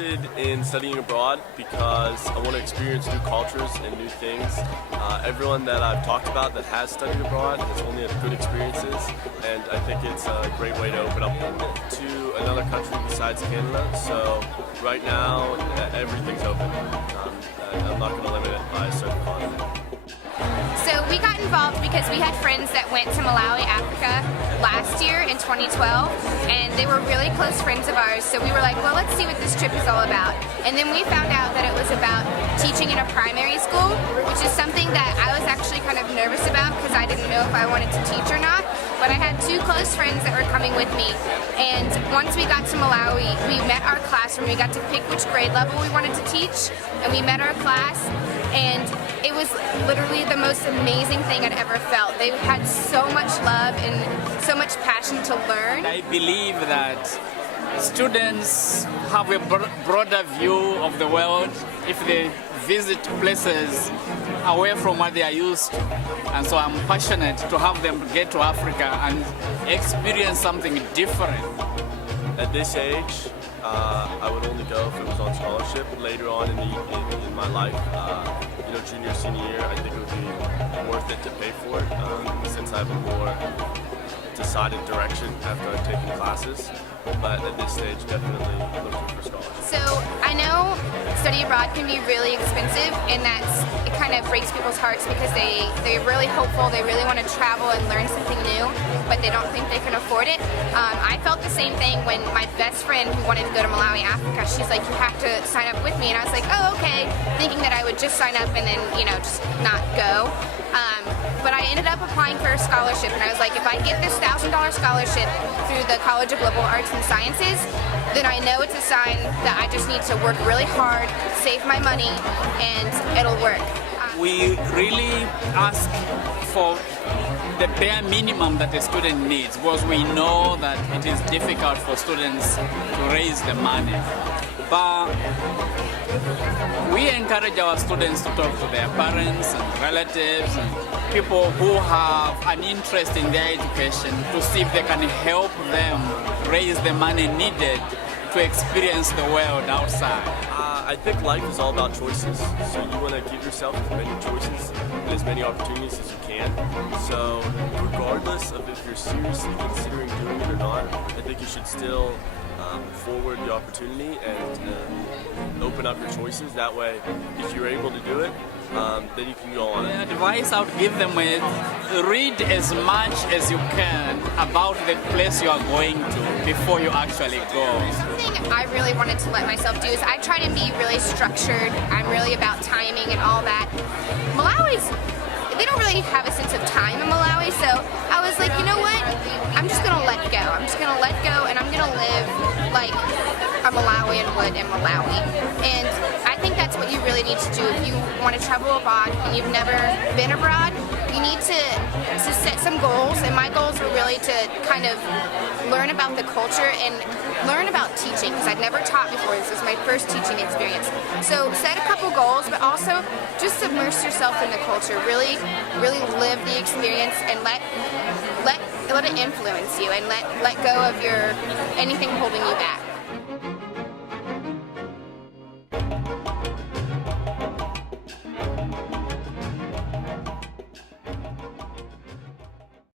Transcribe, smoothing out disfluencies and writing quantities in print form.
interested in studying abroad because I want to experience new cultures and new things. Everyone that I've talked about that has studied abroad has only had good experiences, and I think it's a great way to open up to another country besides Canada. So right now, everything's open. I'm not going to limit it by a certain continent. So we got involved because we had friends that went to Malawi, Africa last year in 2012, and they were really close friends of ours, so we were like, well, let's see what this trip is all about. And then we found out that it was about teaching in a primary school, which is something that I was actually kind of nervous about because I didn't know if I wanted to teach or not, but I had two close friends that were coming with me, and once we got to Malawi, we met our classroom, we got to pick which grade level we wanted to teach, and we met our class, and it was literally the most amazing thing I'd ever felt. They had so much love and so much passion to learn. I believe that students have a broader view of the world if they visit places away from what they are used to. And so I'm passionate to have them get to Africa and experience something different. At this age, I would only go if it was on scholarship. Later on in my life, junior, senior year, I think it would be worth it to pay for it since I have a more decided direction after I've taken classes. But at this stage, definitely looking for scholarships. So I know study abroad can be really expensive, and it kind of breaks people's hearts because they're really hopeful, they really want to travel and learn something new, but they don't think they can afford it. I felt the same thing when my best friend who wanted to go to Malawi, Africa, she's like, you have to sign up with me, and I was like, oh, okay, thinking that I would just sign up and then, just not go. But I ended up applying for a scholarship, and I was like, if I get this $1,000 scholarship through the College of Liberal Arts and Sciences, then I know it's a sign that I just need to work really hard, save my money, and it'll work. We really ask for the bare minimum that a student needs, because we know that it is difficult for students to raise the money. But we encourage our students to talk to their parents and relatives and people who have an interest in their education to see if they can help them raise the money needed to experience the world outside. I think life is all about choices, so you want to give yourself as many choices and as many opportunities as you can. So regardless of if you're seriously considering doing it or not, I think you should still forward the opportunity and open up your choices. That way, if you're able to do it, then you can go on. The advice I would give them is read as much as you can about the place you are going to before you actually go. Something I really wanted to let myself do is I try to be really structured. I'm really about timing and all that. They don't really have a sense of time in Malawi, so I was like, you know what? I'm just gonna let go. I'm just gonna let go, and I'm gonna live like a Malawian would in Malawi. And I think that's what you really need to do if you want to travel abroad and you've never been abroad. You need to set some goals, and my goals were really to kind of learn about the culture and learn about teaching, because I'd never taught before. This was my first teaching experience. So set a couple goals, but also just immerse yourself in the culture. Really live the experience and let it influence you, and let go of anything holding you back.